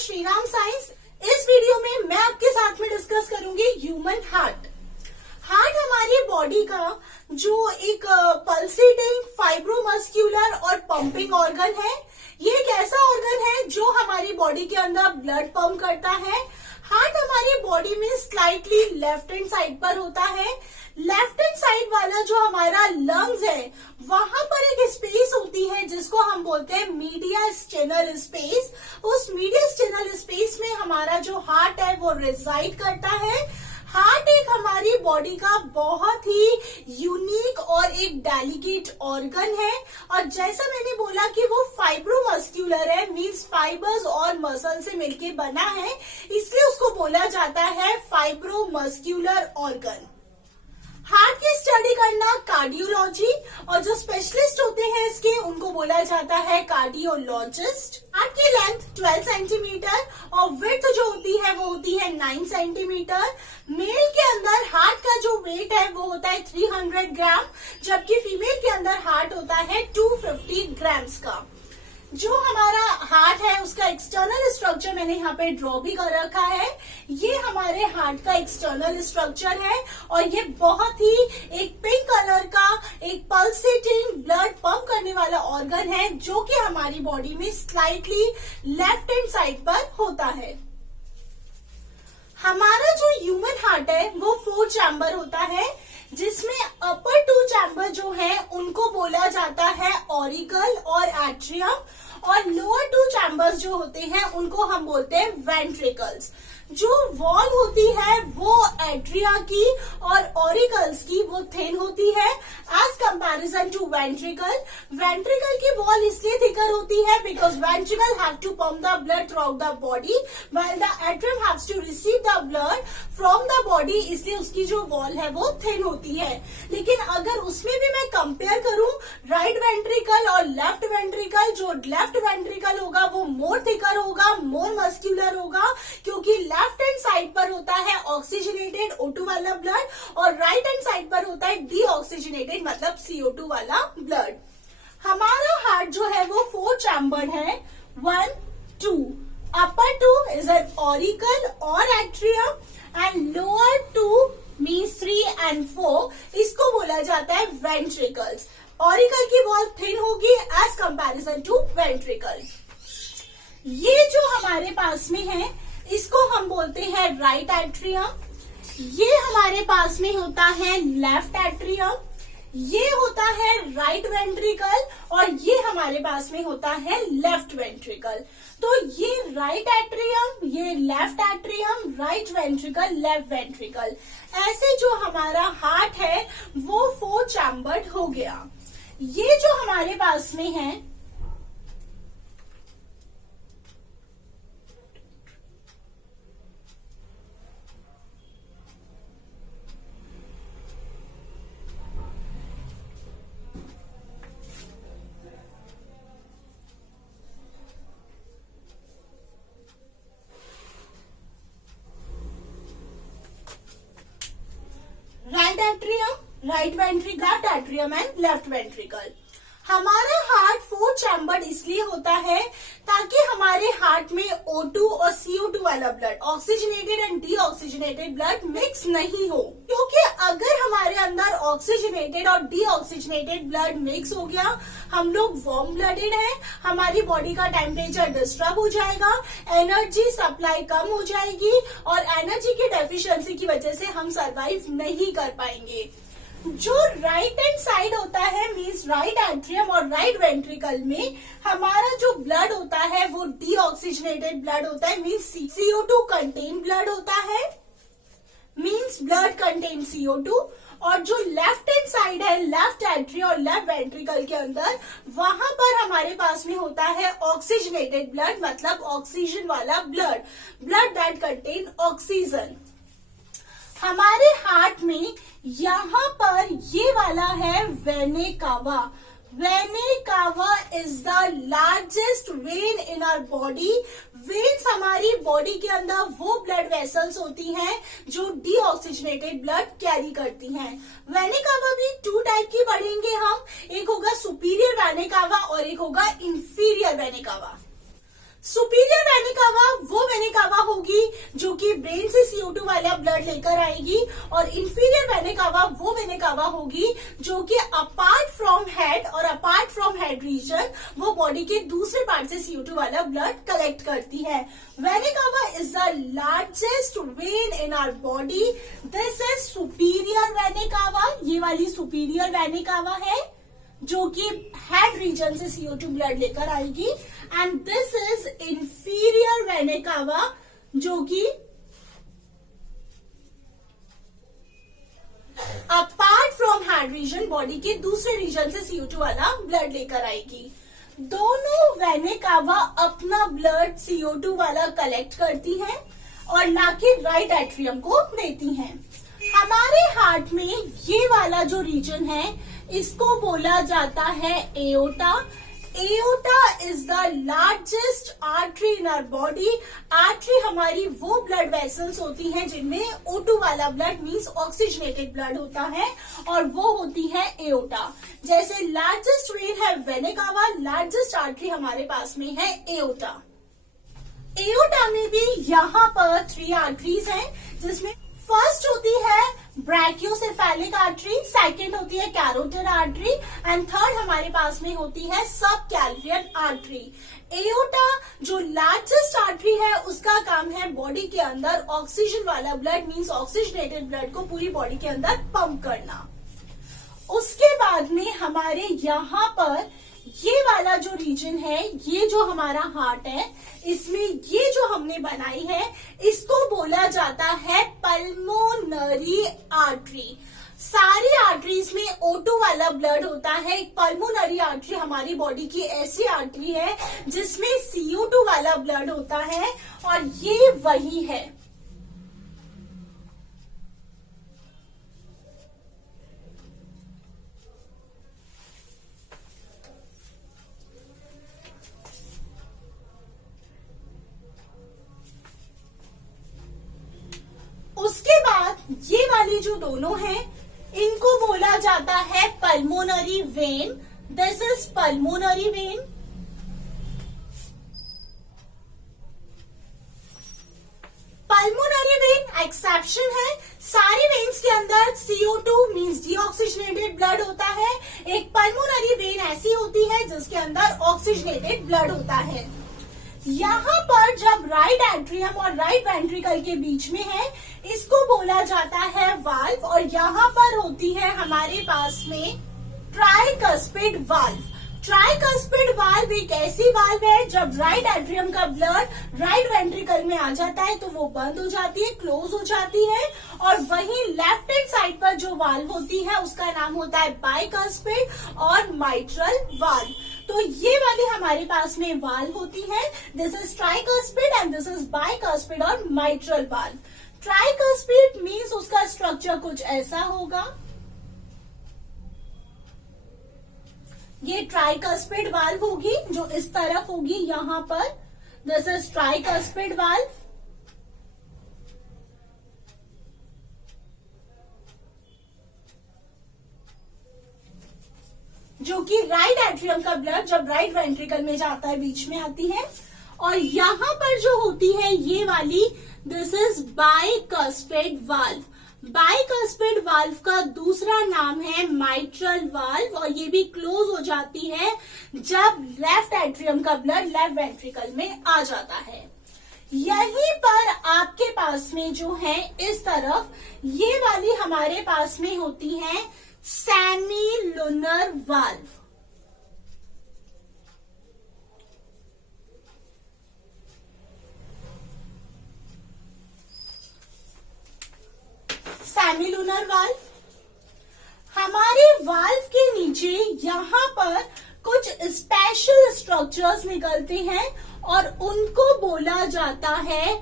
Shriram science. इस video में मैं आपके साथ में डिस्कस करूंगी ह्यूमन हार्ट। हार्ट हमारी बॉडी का जो एक पल्सेटिंग, फाइब्रोमस्क्यूलर और पंपिंग ऑर्गन है। ये एक ऐसा ऑर्गन है जो हमारी बॉडी के अंदर ब्लड पंप करता है। हार्ट हमारी बॉडी में स्लाइटली लेफ्ट हैंड साइड पर होता है। लेफ्ट हैंड साइड वाला जो हमारा लंग्स है, वहां पर एक स्पेस होती है जिसको हम बोलते हैं मीडियस्टेनल स्पेस। उस मीडियस्टेनल स्पेस में हमारा जो हार्ट है वो रिजाइड करता है। हार्ट एक हमारी बॉडी का बहुत ही यूनिक और एक डेलिकेट ऑर्गन है, और जैसा मैंने बोला कि वो फाइब्रोमस्क्यूलर है, मींस फाइबर्स और मसल से मिलके बना है, इसलिए उसको बोला जाता है फाइब्रोमस्क्यूलर ऑर्गन। हार्ट की स्टडी करना कार्डियोलॉजी, और जो स्पेशलिस्ट होते हैं इसके उनको बोला जाता है कार्डियोलॉजिस्ट। हार्ट की लेंथ 12 सेंटीमीटर और विड्थ जो होती है वो होती है 9 सेंटीमीटर। मेल के अंदर हार्ट का जो वेट है वो होता है 300 ग्राम, जबकि फीमेल के अंदर हार्ट होता है 250 ग्राम्स का। जो हमारा हार्ट है उसका एक्सटर्नल स्ट्रक्चर मैंने यहाँ पे ड्रॉ भी कर रखा है। ये हमारे हार्ट का एक्सटर्नल स्ट्रक्चर है, और ये बहुत ही एक पिंक कलर का एक पल्सेटिंग ब्लड पंप करने वाला ऑर्गन है, जो कि हमारी बॉडी में स्लाइटली लेफ्ट हैंड साइड पर होता है। हमारा जो ह्यूमन हार्ट है वो 4 चैम्बर होता है, जिसमें अपर 2 चैम्बर जो है उनको बोला जाता है ऑरिकल और एट्रियम, और लोअर 2 चैम्बर्स जो होते हैं उनको हम बोलते हैं वेंट्रिकल्स। जो वॉल होती है वो एट्रिया की और ऑरिकल्स की वो थिन होती है as comparison to ventricle. Ventricle की वॉल इसलिए थिकर होती है because ventricle have to pump the blood throughout the body while the atrium haves to receive the blood from the body, इसलिए उसकी जो वॉल है वो थिन होती है। लेकिन अगर उसमें भी मैं कंपेयर करूं राइट वेंट्रिकल और लेफ्ट वेंट्रिकल, जो लेफ्ट वेंट्रिकल होगा वो मोर थिकर होगा, मोर मस्क्यूलर होगा, क्योंकि लेफ्ट हैंड साइड पर होता है ऑक्सीजनेटेड O2 वाला ब्लड और राइट हैंड साइड पर होता है डीऑक्सीजनेटेड मतलब CO2 वाला ब्लड। हमारा हार्ट जो है वो 4 चैम्बर्ड है, 1, 2। अपर 2 इज एन ऑरिकल और atrium and lower 2 means 3 and 4 इसको बोला जाता है वेंट्रिकल्स। ऑरिकल की वॉल थिन होगी एज कंपैरिजन टू वेंट्रिकल। ये जो हमारे पास में है इसको हम बोलते हैं राइट एट्रियम। ये हमारे पास में होता है लेफ्ट एट्रियम। ये होता है राइट वेंट्रिकल और ये हमारे पास में होता है लेफ्ट वेंट्रिकल। तो ये राइट एट्रियम, ये left atrium, right ventricle, left ventricle, ऐसे जो हमारा हार्ट है वो 4 चैम्बर्ड हो गया। ये जो हमारे पास में है right ventricle, left atrium and left ventricle. हमारा हार्ट 4 चैम्बर्ड इसलिए होता है ताकि हमारे हार्ट में O2 और CO2 वाला blood, oxygenated and deoxygenated blood mix नहीं हो, क्योंकि अगर हमारे अंदर ऑक्सीजनेटेड और डीऑक्सीजनेटेड ब्लड मिक्स हो गया, हम लोग वार्म ब्लडेड हैं, हमारी बॉडी का टेम्परेचर डिस्टर्ब हो जाएगा, एनर्जी सप्लाई कम हो जाएगी और एनर्जी की डेफिशिएंसी की वजह से हम सरवाइव नहीं कर पाएंगे। जो राइट हैंड साइड होता है मींस राइट एट्रियम और राइट वेंट्रिकल में हमारा जो ब्लड होता है वो डीऑक्सीजनेटेड ब्लड होता है, मींस CO2 कंटेन ब्लड होता है, मींस ब्लड कंटेन CO2। और जो लेफ्ट हैंड साइड है, लेफ्ट एट्रियम और लेफ्ट वेंट्रिकल के अंदर, वहां पर हमारे पास में होता है ऑक्सीजनेटेड ब्लड मतलब ऑक्सीजन वाला blood, blood that contain oxygen. हमारे हार्ट में यहाँ पर ये वाला है vena cava. Vena cava is the largest vein in our body. Veins हमारी बॉडी के अंदर वो ब्लड वेसल्स होती हैं जो डीऑक्सीजनेटेड ब्लड कैरी करती हैं। वेना कावा भी 2 टाइप की पढ़ेंगे हम, एक होगा सुपीरियर वेना कावा और एक होगा inferior vena cava. Superior vena कावा वो वेना कावा होगी जो कि ब्रेन से CO2 वाला ब्लड लेकर आएगी, और इंफीरियर वेना कावा वो वेना कावा होगी जो कि अपार्ट फ्रॉम हेड और अपार्ट फ्रॉम हेड रीजन वो बॉडी के दूसरे पार्ट से CO2 वाला ब्लड कलेक्ट करती है। Vena cava is the largest vein in our body. This is superior vena cava, ये वाली सुपीरियर वेना कावा है जो कि हेड रीजन से CO2 ब्लड लेकर आएगी, and this is inferior vena cava जो कि apart from head region body के दूसरे रीजन से CO2 वाला ब्लड लेकर आएगी। दोनों वेना कावा अपना ब्लड CO2 वाला कलेक्ट करती हैं और लाके राइट एट्रियम को देती हैं। हमारे हार्ट में ये वाला जो रीजन है इसको बोला जाता है aorta. Aorta is the largest artery in our body. Artery हमारी वो ब्लड वेसल्स होती हैं जिनमें O2 वाला ब्लड मींस ऑक्सीजनेटेड ब्लड होता है, और वो होती है एओर्टा। जैसे लार्जेस्ट वेन है वेना कावा, लार्जेस्ट आर्टरी हमारे पास में है एओर्टा। एओर्टा में भी यहाँ पर 3 आर्टरीज हैं, जिसमें फर्स्ट होती है ब्रैकियोसेफेलिक आर्टरी, सेकंड होती है कैरोटिड आर्टरी, एंड थर्ड हमारे पास में होती है सब क्लैवियन आर्टरी। एओर्टा जो लार्जेस्ट आर्टरी है उसका काम है बॉडी के अंदर ऑक्सीजन वाला ब्लड मींस ऑक्सीजनेटेड ब्लड को पूरी बॉडी के अंदर पंप करना। उसके बाद में हमारे यहाँ पर ये वाला जो रीजन है, ये जो हमारा हार्ट है, इसमें ये जो हमने बनाई है इसको बोला जाता है पल्मोनरी आर्टरी। सारी आर्टरीज में O2 वाला ब्लड होता है। एक पल्मोनरी आर्टरी हमारी बॉडी की ऐसी आर्टरी है जिसमें CO2 वाला ब्लड होता है, और ये वही है। उसके बाद ये वाली जो दोनों हैं इनको बोला जाता है pulmonary vein. This is pulmonary vein. Pulmonary vein exception है। सारी वेन्स के अंदर CO2 मींस डीऑक्सीजनेटेड ब्लड होता है। एक पल्मोनरी वेन ऐसी होती है जिसके अंदर ऑक्सीजनेटेड ब्लड होता है। यहाँ पर जब राइट एट्रियम और राइट वेंट्रिकल के बीच में है इसको बोला जाता है वाल्व, और यहाँ पर होती है हमारे पास में ट्राइकस्पिड वाल्व। ट्राइकस्पिड वाल्व एक ऐसी वाल्व है जब राइट एट्रियम का ब्लड राइट वेंट्रिकल में आ जाता है तो वो बंद हो जाती है, क्लोज हो जाती है, और वहीं लेफ्ट हैंड साइड पर जो वाल्व होती है उसका नाम होता है बाइकस्पिड और माइट्रल वाल्व। तो ये वाली हमारे पास में वाल्व होती है। This is tricuspid and this is bicuspid और माइट्रल वाल्व। ट्राइकस्पिड मींस उसका स्ट्रक्चर कुछ ऐसा होगा। ये ट्राइकस्पिड वाल्व होगी जो इस तरफ होगी यहाँ पर। This is tricuspid valve. जो कि राइट एट्रियम का ब्लड जब राइट वेंट्रिकल में जाता है बीच में आती है, और यहाँ पर जो होती है ये वाली this is bicuspid valve. Bicuspid valve का दूसरा नाम है माइट्रल वाल्व, और ये भी क्लोज हो जाती है जब लेफ्ट एट्रियम का ब्लड लेफ्ट वेंट्रिकल में आ जाता है। यहीं पर आपके पास में जो है इस तरफ ये वाली हमारे पास में होती है सेमीलुनर वाल्व। Semilunar valve. हमारे वाल्व के नीचे यहाँ पर कुछ स्पेशल स्ट्रक्चर्स निकलते हैं और उनको बोला जाता है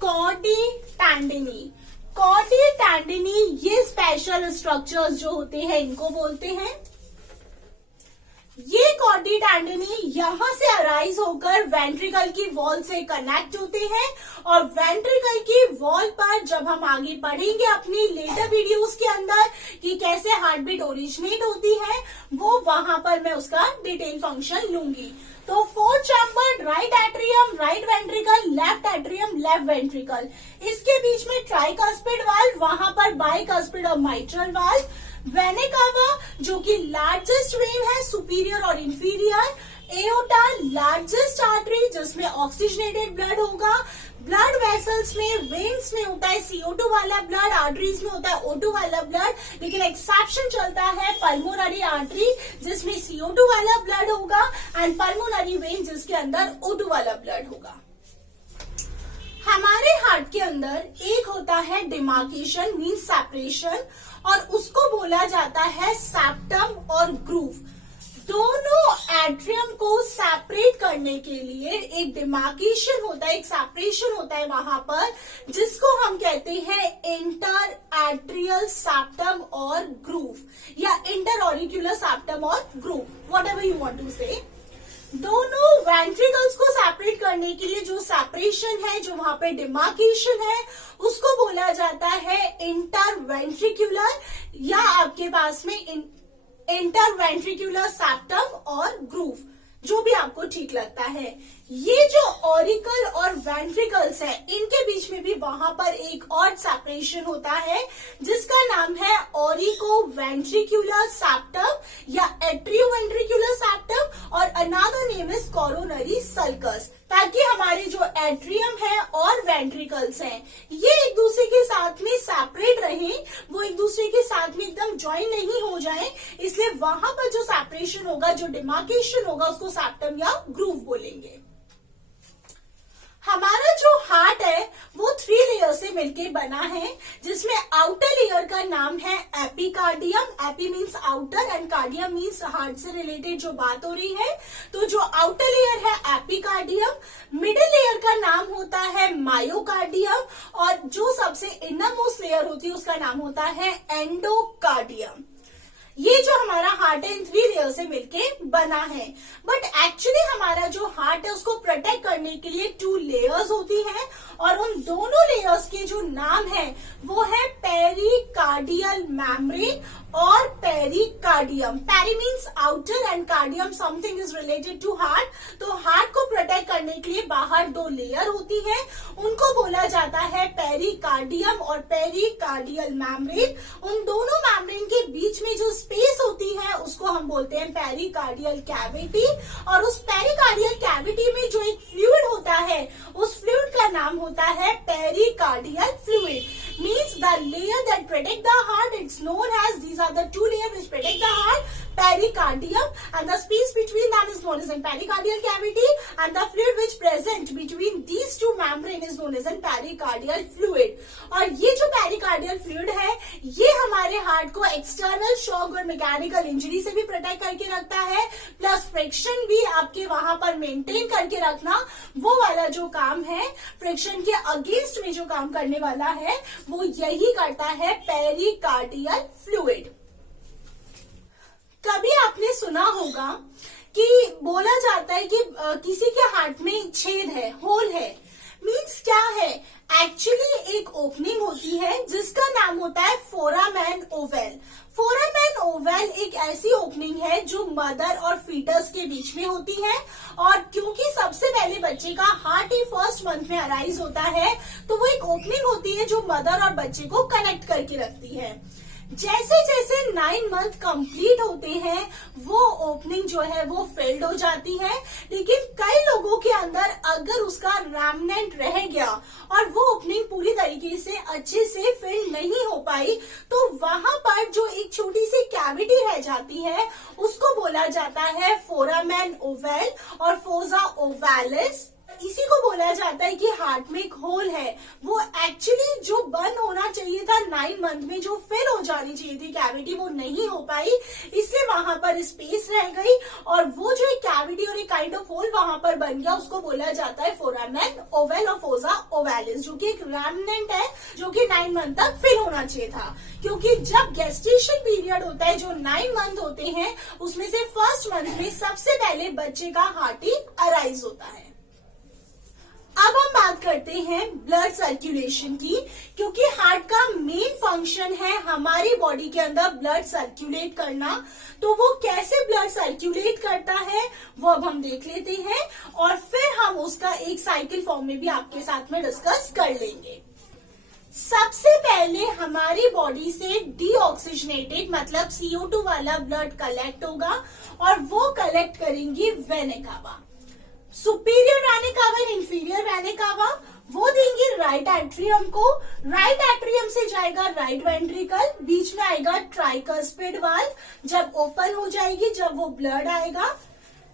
कॉर्डी टेंडिनी। कॉर्डी टेंडिनी ये स्पेशल स्ट्रक्चर्स जो होते हैं इनको बोलते हैं। ये कॉर्डी टेंडिनी यहां से अराइज होकर वेंट्रिकल की वॉल से कनेक्ट होते हैं, और वेंट्रिकल की वॉल पर जब हम आगे पढ़ेंगे अपनी लेटर वीडियोस के अंदर कि कैसे हार्ट बीट ओरिजिनेट होती है, वो वहां पर मैं उसका डिटेल फंक्शन लूंगी। तो 4 chambered right right atrium, right ventricle, left atrium, left ventricle. इसके बीच में ट्राइकस्पिड वाल्व, वहां पर बाइकस्पिड और माइट्रल वाल्व। वेना कावा जो कि लार्जेस्ट वेन है, सुपीरियर और इंफीरियर। एओर्टा लार्जेस्ट आर्टरी जिसमें ऑक्सीजनेटेड ब्लड होगा। ब्लड वेसल्स में, वेन्स में होता है CO2 वाला ब्लड, आर्टरीज में होता है O2 वाला ब्लड, लेकिन एक्सेप्शन चलता है पल्मोनरी आर्टरी जिसमें CO2 वाला ब्लड होगा एंड पल्मोनरी वेन जिसके अंदर O2 वाला ब्लड होगा। हमारे हार्ट के अंदर एक होता है डिमार्केशन मींस सेपरेशन और उसको बोला जाता है सेप्टम और ग्रूव। दोनों एट्रियम को सेपरेट करने के लिए एक डिमार्केशन होता है, एक सेपरेशन होता है वहां पर, जिसको हम कहते हैं इंटर एट्रियल सेप्टम और ग्रूव या इंटर ऑरिक्यूलर सेप्टम और groove, whatever you want to say. दोनों वेंट्रिकल्स को सेपरेट करने के लिए जो सेपरेशन है, जो वहां पे डिमार्केशन है, उसको बोला जाता है इंटर वेंट्रिकुलर या आपके पास में इंटर वेंट्रिकुलर सेप्टम और ग्रूव, जो भी आपको ठीक लगता है। ये जो ऑरिकल और वेंट्रिकल्स है, इनके बीच में भी वहां पर एक और सेपरेशन होता है जिसका नाम है ऑरिको वेंट्रिकुलर सेप्टम या एट्रियो वेंट्रिकुलर सेप्टम और another name is coronary sulcus, ताकि हमारे जो एट्रियम है और वेंट्रिकल्स हैं ये एक दूसरे के साथ में सेपरेट रहे, वो एक दूसरे के साथ में एकदम ज्वाइन नहीं हो जाए, इसलिए वहां पर जो सेपरेशन होगा, जो डिमार्केशन होगा, उसको सेप्टम या ग्रूव बोलेंगे। हमारा जो हार्ट है वो 3 लेयर से मिलके बना है, जिसमें आउटर लेयर का नाम है epicardium. AP means outer and cardium means heart से रिलेटेड जो बात हो रही है, तो जो आउटर लेयर है एपिकार्डियम। मिडिल लेयर का नाम होता है मायोकार्डियम और जो सबसे इनर मोस्ट लेयर होती है उसका नाम होता है एंडोकार्डियम। ये जो हमारा हार्ट है इन 3 लेयर से मिलके बना है, बट एक्चुअली हमारा जो हार्ट है उसको प्रोटेक्ट करने के लिए 2 लेयर्स होती हैं और उन दोनों लेयर्स के जो नाम है वो है पेरिकार्डियल मेम्ब्रेन और pericardium. Peri means outer and cardium something is related to heart. तो हार्ट को प्रोटेक्ट करने के लिए बाहर 2 लेयर होती है, उनको बोला जाता है पेरिकार्डियम और पेरिकार्डियल मेम्ब्रेन। उन दोनों मेम्ब्रेन के बीच में जो स्पेस होती है उसको हम बोलते हैं पेरिकार्डियल कैविटी और उस पेरिकार्डियल कैविटी में जो एक फ्लूइड होता है उस फ्लूइड का नाम होता है pericardial fluid. Means the layer that protect the heart, it's known as these are the 2 layers which protect the heart, pericardium, and the space between them is known as a pericardial cavity, and the fluid which present between these 2 membrane is known as a pericardial fluid। और ये जो pericardial fluid है ये हमारे heart को external shock और mechanical injury से भी प्रोटेक्ट करके रखता है, प्लस फ्रिक्शन भी आपके वहां पर मेंटेन करके रखना, वो वाला जो काम है फ्रिक्शन के अगेंस्ट में जो काम करने वाला है वो यही करता है पेरिकार्डियल फ्लूइड। कभी आपने सुना होगा कि बोला जाता है कि किसी के हार्ट में छेद है, होल है। मीन्स क्या है? एक्चुअली एक ओपनिंग होती है जिसका नाम होता है फोरामेन ओवल। फोरामेन ओवल एक ऐसी ओपनिंग है जो मदर और फीटस के बीच में होती है और क्योंकि सबसे पहले बच्चे का हार्ट ही फर्स्ट मंथ में अराइज होता है तो वो एक ओपनिंग होती है जो मदर और बच्चे को कनेक्ट करके रखती है। जैसे जैसे 9 मंथ कंप्लीट होते हैं वो ओपनिंग जो है वो फिल्ड हो जाती है, लेकिन कई लोगों के अंदर अगर उसका रैमनेंट रह गया और वो ओपनिंग पूरी तरीके से अच्छे से फिल नहीं हो पाई तो वहां पर जो एक छोटी सी कैविटी रह जाती है उसको बोला जाता है फोरामेन ओवल और फोसा ओवालिस। इसी को बोला जाता है कि हार्ट में एक होल है, वो एक्चुअली जो बंद होना चाहिए था 9 मंथ में, जो फिल हो जानी चाहिए थी कैविटी, वो नहीं हो पाई, इसलिए वहां पर स्पेस रह गई और वो जो एक कैविटी और एक काइंड ऑफ होल वहां पर बन गया उसको बोला जाता है फोरामेन ओवल और फोसा ओवालिस, जो कि एक रैमनेंट है जो कि 9 मंथ तक फिल होना चाहिए था। क्योंकि जब गेस्टेशन पीरियड होता है जो 9 मंथ होते हैं उसमें से फर्स्ट मंथ में सबसे पहले बच्चे का हार्ट ही अराइज होता है। अब हम बात करते हैं ब्लड सर्कुलेशन की, क्योंकि हार्ट का मेन फंक्शन है हमारी बॉडी के अंदर ब्लड सर्कुलेट करना। तो वो कैसे ब्लड सर्कुलेट करता है वो अब हम देख लेते हैं, और फिर हम उसका एक साइकिल फॉर्म में भी आपके साथ में डिस्कस कर लेंगे। सबसे पहले हमारी बॉडी से डीऑक्सीजनेटेड मतलब CO2 वाला ब्लड कलेक्ट होगा, और वो कलेक्ट करेंगी वेना कावा। सुपीरियर वेना कावा एंड इंफीरियर वेना कावा वो देंगे राइट एट्रियम को। राइट एट्रियम से जाएगा राइट वेंट्रिकल, बीच में आएगा ट्राइकस्पिड वाल्व, जब ओपन हो जाएगी जब वो ब्लड आएगा।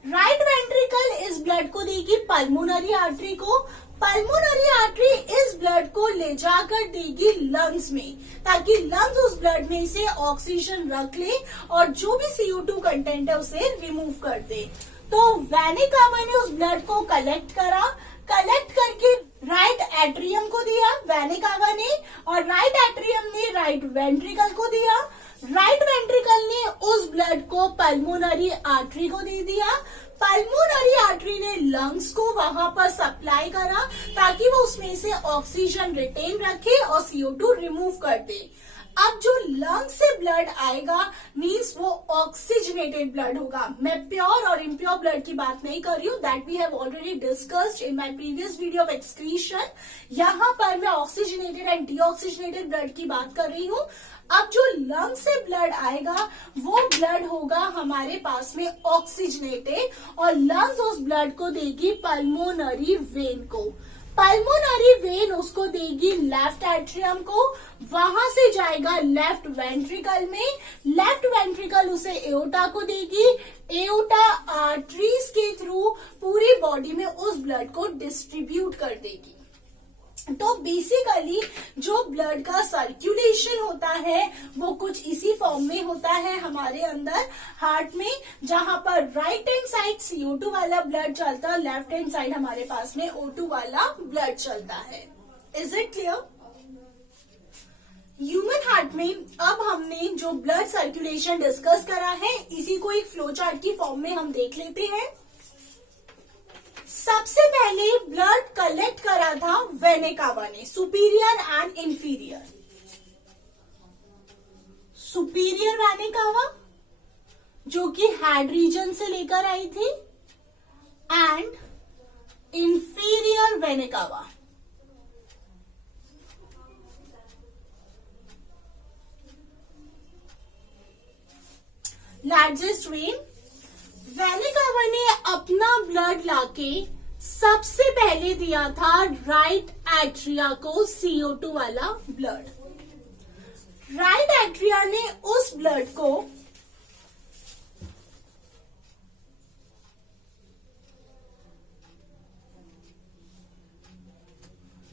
राइट वेंट्रिकल इस ब्लड को देगी पल्मोनरी आर्टरी को। पल्मोनरी आर्टरी इस ब्लड को ले जाकर देगी लंग्स में, ताकि लंग्स उस ब्लड में से ऑक्सीजन रख ले और जो भी CO2 कंटेंट है उसे रिमूव कर दे। तो वेना कावा ने उस ब्लड को कलेक्ट करा, कलेक्ट करके राइट एट्रियम को दिया वेना कावा ने, और राइट एट्रियम ने राइट वेंट्रिकल को दिया। राइट वेंट्रिकल ने उस ब्लड को पल्मोनरी आर्टरी को दे दिया। पल्मोनरी आर्टरी ने लंग्स को वहां पर सप्लाई करा, ताकि वो उसमें से ऑक्सीजन रिटेन रखे और CO2 रिमूव कर दे। अब जो लंग्स से ब्लड आएगा मीन्स वो ऑक्सीजनेटेड ब्लड होगा। मैं प्योर और इम्प्योर ब्लड की बात नहीं कर रही हूँ, that we have already discussed in my previous video of excretion. यहाँ पर मैं ऑक्सीजनेटेड एंड डीऑक्सीजनेटेड ब्लड की बात कर रही हूँ। अब जो लंग से ब्लड आएगा वो ब्लड होगा हमारे पास में ऑक्सीजनेटेड, और लंग्स उस ब्लड को देगी पल्मोनरी वेन को। पल्मोनरी वेन उसको देगी लेफ्ट एट्रियम को, वहां से जाएगा लेफ्ट वेंट्रिकल में। लेफ्ट वेंट्रिकल उसे एओर्टा को देगी। एओर्टा आर्टरीज के थ्रू पूरी बॉडी में उस ब्लड को डिस्ट्रीब्यूट कर देगी। तो बेसिकली जो ब्लड का सर्कुलेशन होता है वो कुछ इसी फॉर्म में होता है हमारे अंदर हार्ट में, जहां पर राइट हैंड साइड CO2 वाला ब्लड चलता है, लेफ्ट हैंड साइड हमारे पास में O2 वाला ब्लड चलता है। Is it clear? Human heart में अब हमने जो ब्लड सर्कुलेशन डिस्कस करा है, इसी को एक फ्लो चार्ट की फॉर्म में हम देख लेते हैं। सबसे पहले ब्लड कलेक्ट करा था वेना कावा ने, superior and inferior. Superior vena कावा जो कि हेड रीजन से लेकर आई थी, and inferior vena cava largest when. Vena cava ने अपना ब्लड लाके सबसे पहले दिया था राइट एट्रिया को CO2 वाला ब्लड। राइट एट्रिया ने उस ब्लड को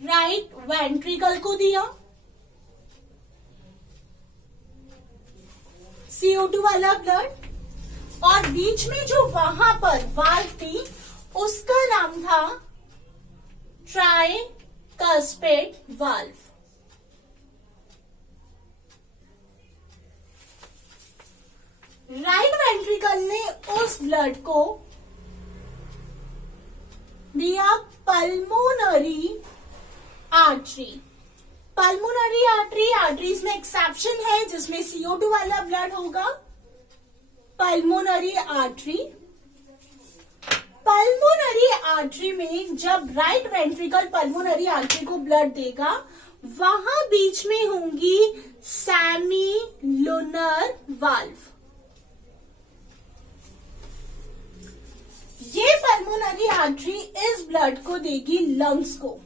राइट वेंट्रिकल को दिया CO2 वाला ब्लड, और बीच में जो वहां पर वाल्व थी उसका नाम था ट्राइकस्पिड वाल्व। राइट वेंट्रिकल ने उस ब्लड को दिया pulmonary artery. Pulmonary artery, arteries में एक्सेप्शन है जिसमें CO2 वाला ब्लड होगा। पल्मोनरी आर्टरी, पल्मोनरी आर्टरी में जब राइट वेंट्रिकल पल्मोनरी आर्टरी को ब्लड देगा, वहां बीच में होंगी सेमीलुनर वाल्व। ये पल्मोनरी आर्टरी इस ब्लड को देगी लंग्स को।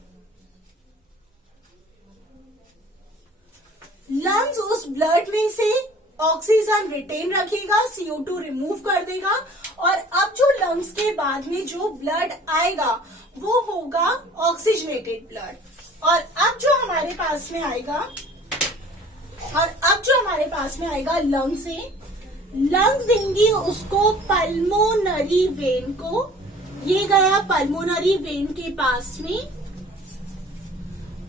लंग्स उस ब्लड में से ऑक्सीजन रिटेन रखेगा, CO2 रिमूव कर देगा, और अब जो लंग्स के बाद में जो ब्लड आएगा वो होगा ऑक्सीजनेटेड ब्लड। और अब जो हमारे पास में आएगा लंग से, लंग्स देंगी उसको पल्मोनरी वेन को। ये गया पल्मोनरी वेन के पास में।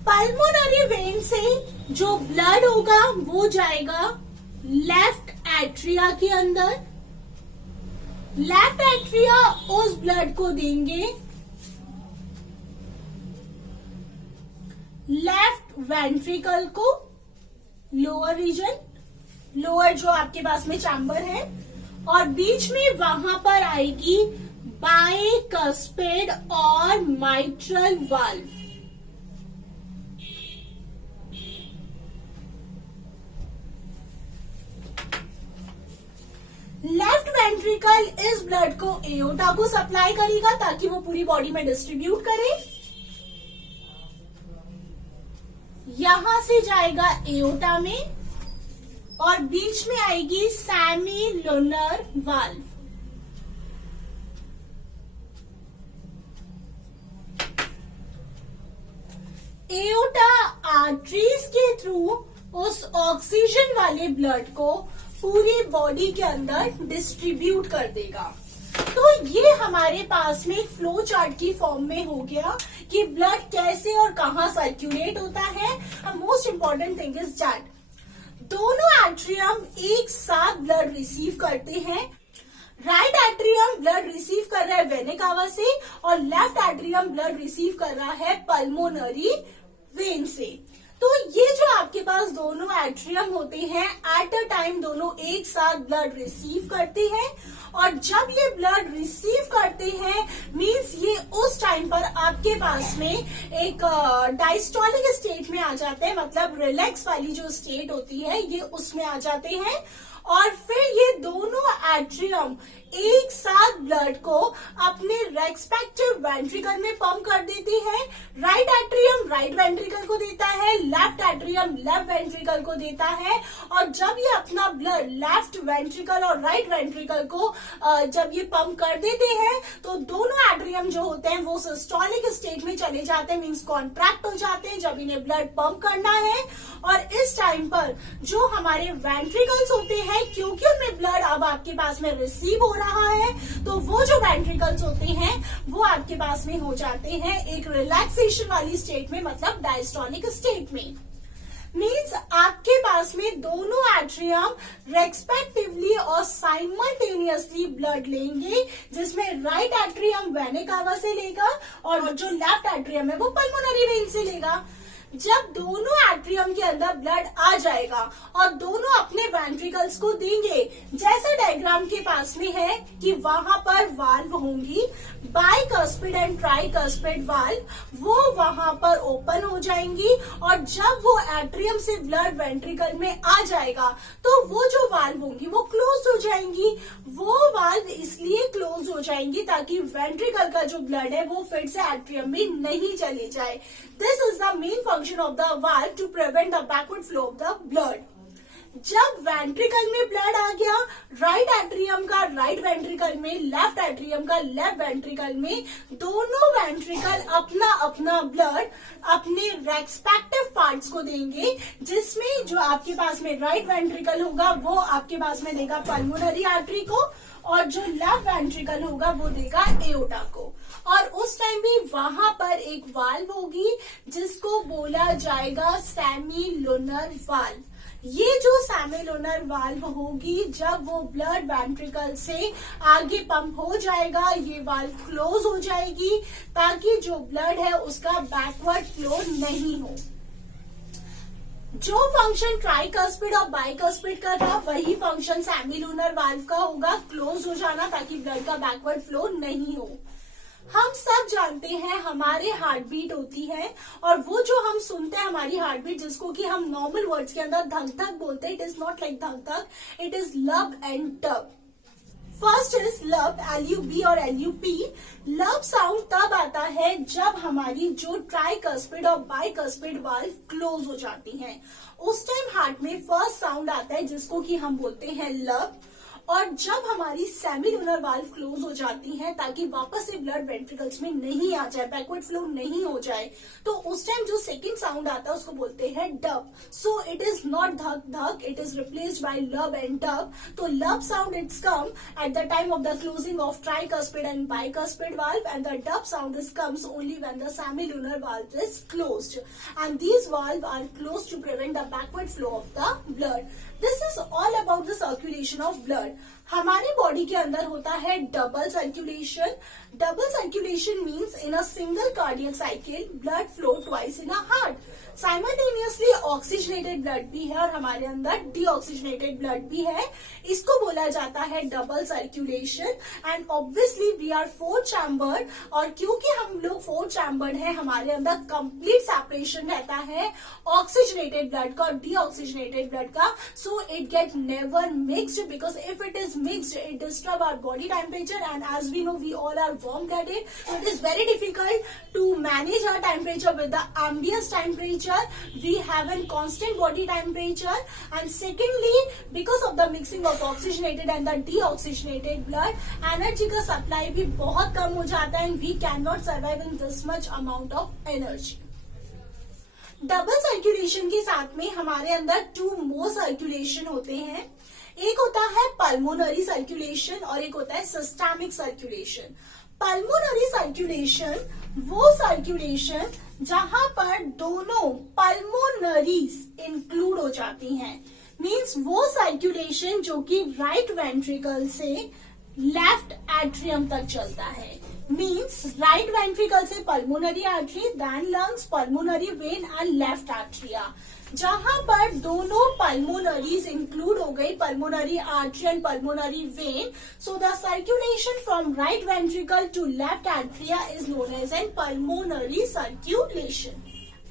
पल्मोनरी वेन से जो ब्लड होगा वो जाएगा लेफ्ट एट्रिया के अंदर। लेफ्ट एट्रिया उस ब्लड को देंगे लेफ्ट वेंट्रिकल को लोअर रीजन, लोअर जो आपके पास में चैम्बर है, और बीच में वहां पर आएगी बाइकस्पिड और माइट्रल वाल्व। लेफ्ट वेंट्रिकल इस ब्लड को एओर्टा को सप्लाई करेगा ताकि वो पूरी बॉडी में डिस्ट्रीब्यूट करे। यहां से जाएगा एओर्टा में और बीच में आएगी सेमीलुनर वाल्व। एओर्टा आर्टरीज के थ्रू उस ऑक्सीजन वाले ब्लड को पूरी बॉडी के अंदर डिस्ट्रीब्यूट कर देगा। तो ये हमारे पास में एक फ्लो चार्ट की फॉर्म में हो गया कि ब्लड कैसे और कहां सर्क्यूलेट होता है। Most important thing is that दोनों एट्रियम एक साथ ब्लड रिसीव करते हैं। राइट एट्रियम ब्लड रिसीव कर रहा है वेना कावा से और लेफ्ट एट्रियम ब्लड रिसीव कर रहा है पल्मोनरी वेन से। तो ये जो आपके पास दोनों एट्रियम होते हैं एट अ टाइम दोनों एक साथ ब्लड रिसीव करते हैं, और जब ये ब्लड रिसीव करते हैं मींस ये उस टाइम पर आपके पास में एक डायस्टोलिक स्टेट में आ जाते हैं, मतलब रिलैक्स वाली जो स्टेट होती है ये उसमें आ जाते हैं। और फिर ये दोनों एट्रियम एक साथ ब्लड को अपने रेस्पेक्टिव वेंट्रिकल में पंप कर देते हैं। राइट एट्रियम राइट वेंट्रिकल को देता है, लेफ्ट एट्रियम लेफ्ट वेंट्रिकल को देता है। और जब ये अपना ब्लड लेफ्ट वेंट्रिकल और राइट वेंट्रिकल को जब ये पंप कर देते हैं तो दोनों एट्रियम जो होते हैं वो सिस्टोलिक स्टेट में चले जाते हैं, मींस कॉन्ट्रैक्ट हो जाते हैं जब इन्हें ब्लड पंप करना है। और इस टाइम पर जो हमारे वेंट्रिकल्स होते हैं, क्योंकि उनमें ब्लड अब आपके पास में रिसीव हो रहा है, तो वो जो वेंट्रिकल्स होते हैं वो आपके पास में हो जाते हैं एक रिलैक्सेशन वाली स्टेट में, मतलब डायस्टोलिक स्टेट में। मीन्स आपके पास में दोनों एट्रियम रेस्पेक्टिवली और साइमल्टेनियसली ब्लड लेंगे, जिसमें राइट एट्रियम वेना कावा से लेगा और जो लेफ्ट एट्रियम है वो पल्मोनरी वेन से लेगा। जब दोनों एट्रियम के अंदर ब्लड आ जाएगा और दोनों अपने वेंट्रिकल्स को देंगे, जैसा डायग्राम के पास में है कि वहां पर वाल्व होंगी, बाइकस्पिड एंड ट्राइकस्पिड वाल्व, वो वहां पर ओपन हो जाएंगी। और जब वो एट्रियम से ब्लड वेंट्रिकल में आ जाएगा तो वो जो वाल्व होंगी वो क्लोज हो जाएंगी। वो वाल्व इसलिए क्लोज हो जाएंगी ताकि वेंट्रिकल का जो ब्लड है वो फिर से एट्रियम में नहीं चले जाए। This is the main function of the valve to prevent the backward flow of the blood. जब वेंट्रिकल में ब्लड आ गया, राइट एट्रियम का राइट वेंट्रिकल में, लेफ्ट एट्रियम का लेफ्ट वेंट्रिकल में, दोनों वेंट्रिकल अपना अपना ब्लड अपने रेस्पेक्टिव पार्ट्स को देंगे, जिसमें जो आपके पास में राइट वेंट्रिकल होगा वो आपके पास में देगा पल्मोनरी आर्टरी को, और जो लेफ्ट वेंट्रिकल होगा वो देगा एओर्टा को। और उस टाइम भी वहां पर एक वाल्व होगी जिसको बोला जाएगा सेमीलुनर वाल्व। ये जो सेमीलुनर वाल्व होगी, जब वो ब्लड वेंट्रिकल से आगे पंप हो जाएगा, ये वाल्व क्लोज हो जाएगी ताकि जो ब्लड है उसका बैकवर्ड फ्लो नहीं हो। जो फंक्शन ट्राइकस्पिड और बाइकस्पिड कर रहा वही फंक्शन सेमीलुनर वाल्व का होगा, क्लोज हो जाना ताकि ब्लड का बैकवर्ड फ्लो नहीं हो। हम सब जानते हैं हमारे हार्ट बीट होती है, और वो जो हम सुनते हैं हमारी हार्ट बीट, जिसको कि हम नॉर्मल वर्ड्स के अंदर धक धक बोलते हैं, इट इज नॉट लाइक धक धक, इट इज लब एंड टब। फर्स्ट इज लब, LUB और LUP। लब साउंड तब आता है जब हमारी जो ट्राइकस्पिड और बाइकस्पिड वाल्व क्लोज हो जाती हैं, उस टाइम हार्ट में फर्स्ट साउंड आता है जिसको कि हम बोलते हैं लब। और जब हमारी सेमीलुनर वाल्व क्लोज हो जाती हैं ताकि वापस से ब्लड वेंट्रिकल्स में नहीं आ जाए, बैकवर्ड फ्लो नहीं हो जाए, तो उस टाइम जो सेकंड साउंड आता है उसको बोलते हैं dub. So it is not धक धक, इट इज रिप्लेस्ड बाय लब एंड डब। तो लब sound it's come at the time of the closing of tricuspid and bicuspid valve, and the dub sound is comes only when the semilunar valve is closed, and these valves are closed to prevent the backward flow of the blood. This is all about the circulation of blood. हमारी body के अंदर होता है double circulation. Double circulation means in a single cardiac cycle blood flow twice in a heart. Simultaneously oxygenated blood भी है और हमारे अंदर डीऑक्सीजनेटेड ब्लड भी है. इसको बोला जाता है double circulation. And obviously we are 4 chambered, और क्योंकि हम लोग 4 चैम्बर्ड है, हमारे अंदर कंप्लीट सेपरेशन रहता है ऑक्सीजनेटेड ब्लड का और डीऑक्सीजनेटेड ब्लड का. So it get never mixed, because if it is mixed it disturb our body temperature, and as we know we all are warm blooded, so it is very difficult to manage our temperature with the ambient temperature. We have a constant body temperature, and secondly because of the mixing of oxygenated and the deoxygenated blood, energy का supply भी बहुत कम हो जाता है and we cannot survive in this much amount of energy. Double circulation के साथ में हमारे अंदर 2 more सर्कुलेशन होते हैं. एक होता है पल्मोनरी सर्कुलेशन और एक होता है सिस्टेमिक सर्कुलेशन. पल्मोनरी सर्कुलेशन वो सर्कुलेशन जहां पर दोनों पल्मोनरीज इंक्लूड हो जाती हैं. मींस वो सर्कुलेशन जो कि राइट वेंट्रिकल से लेफ्ट एट्रियम तक चलता है. मीन्स राइट वेंट्रिकल से pulmonary artery, then lungs, pulmonary vein and left atria. जहां पर दोनों पल्मोनरीज इंक्लूड हो गई, pulmonary artery and pulmonary vein, so the circulation from right ventricle to left atria is known as an pulmonary circulation.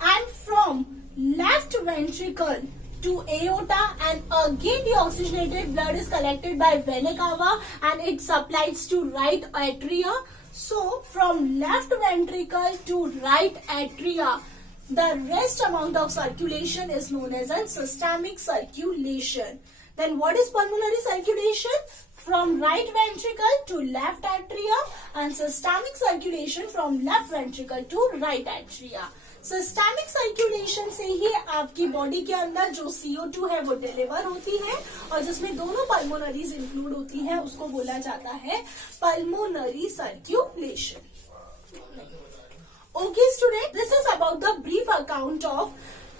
And from left ventricle to aorta, and again the oxygenated blood is collected by vena cava and it supplies to right atria. So from left ventricle to right atria, the rest amount of circulation is known as a systemic circulation. Then what is pulmonary circulation? From right ventricle to left atria, and systemic circulation from left ventricle to right atria. Systemic circulation से ही आपकी body के अंदर जो CO2 है वो deliver होती है, और जिसमें दोनों पल्मोनरीज इंक्लूड होती हैं उसको बोला जाता है pulmonary circulation. Okay student, this is about the brief account of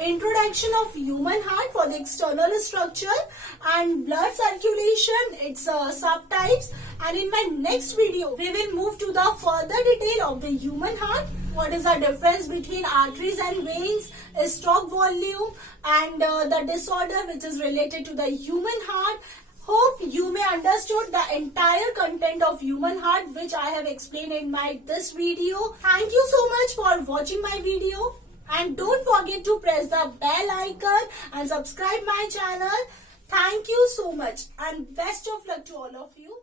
introduction of human heart for the external structure and blood circulation, its subtypes, and in my next video we will move to the further detail of the human heart. What is the difference between arteries and veins, stroke volume, and the disorder which is related to the human heart. Hope you may understood the entire content of human heart which I have explained in my this video. Thank you so much for watching my video, and don't forget to press the bell icon and subscribe my channel. Thank you so much and best of luck to all of you.